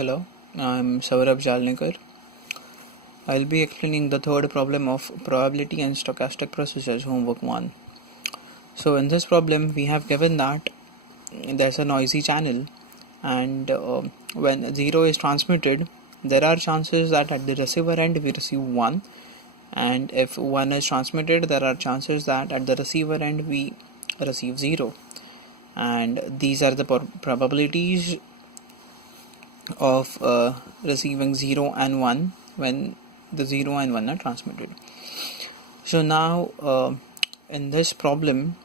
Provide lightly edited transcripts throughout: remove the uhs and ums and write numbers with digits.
Hello, I'm Saurabh Jalnikar. I'll be explaining the third problem of probability and stochastic processes, homework 1. So in this problem we have given that there's a noisy channel, and when 0 is transmitted, there are chances that at the receiver end we receive 1, and if 1 is transmitted, there are chances that at the receiver end we receive 0, and these are the probabilities of receiving 0 and 1 when the 0 and 1 are transmitted. So now in this problem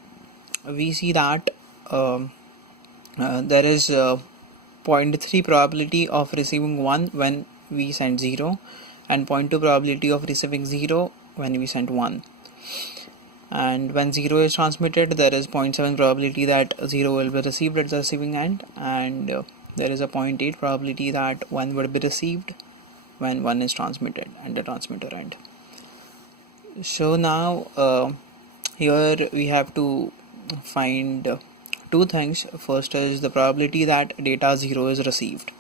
we see that there is 0.3 probability of receiving 1 when we send 0 and 0.2 probability of receiving 0 when we send 1. And when 0 is transmitted, there is 0.7 probability that 0 will be received at the receiving end, and there is a 0.8 probability that 1 would be received when 1 is transmitted at the transmitter end. So now here we have to find two things. First is the probability that data 0 is received.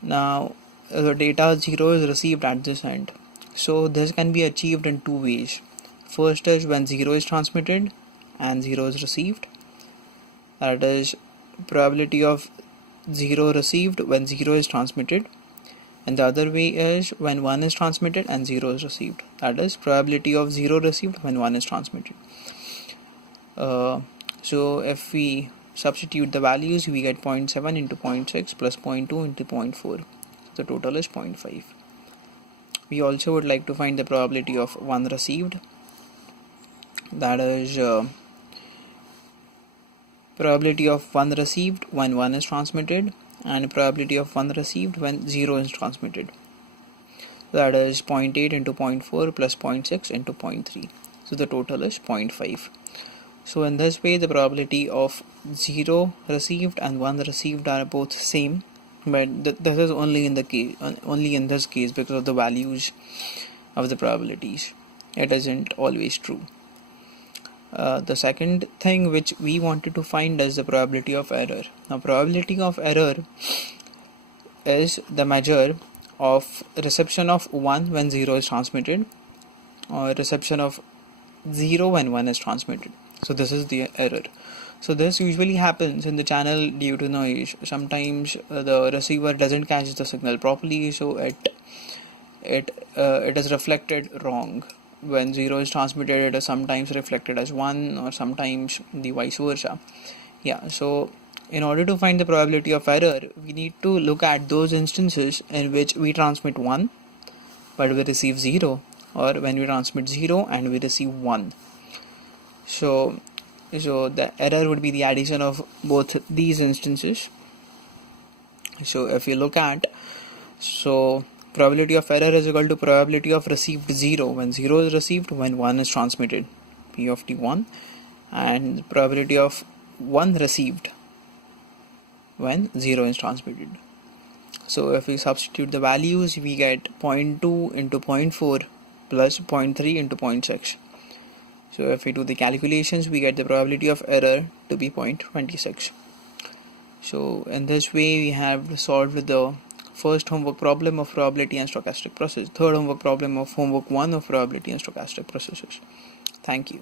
Now the data 0 is received at this end. So this can be achieved in two ways. First is when 0 is transmitted and 0 is received. That is probability of 0 received when 0 is transmitted. And the other way is when 1 is transmitted and 0 is received. That is probability of 0 received when 1 is transmitted. So if we substitute the values, we get 0.7 into 0.6 plus 0.2 into 0.4. The total is 0.5. We also would like to find the probability of 1 received. That is probability of 1 received when 1 is transmitted, and probability of 1 received when 0 is transmitted. That is 0.8 into 0.4 plus 0.6 into 0.3. So the total is 0.5. So in this way the probability of 0 received and 1 received are both same, but this is only in this case because of the values of the probabilities. It isn't always true. The second thing which we wanted to find is the probability of error. Now probability of error is the measure of reception of 1 when 0 is transmitted, or reception of 0 when 1 is transmitted. So this is the error. So this usually happens in the channel due to noise. Sometimes the receiver doesn't catch the signal properly, so it is reflected wrong. When 0 is transmitted, it is sometimes reflected as 1, or sometimes the vice versa. So in order to find the probability of error, we need to look at those instances in which we transmit 1 but we receive 0, or when we transmit 0 and we receive 1. So the error would be the addition of both these instances. So if you look at, probability of error is equal to probability of received 0 when 0 is received when 1 is transmitted, P of t1, and probability of 1 received when 0 is transmitted. So if we substitute the values, we get 0.2 into 0.4 plus 0.3 into 0.6. So if we do the calculations, we get the probability of error to be 0.26. So in this way we have solved the first homework problem of probability and stochastic process, third homework problem of homework 1 of probability and stochastic processes. Thank you.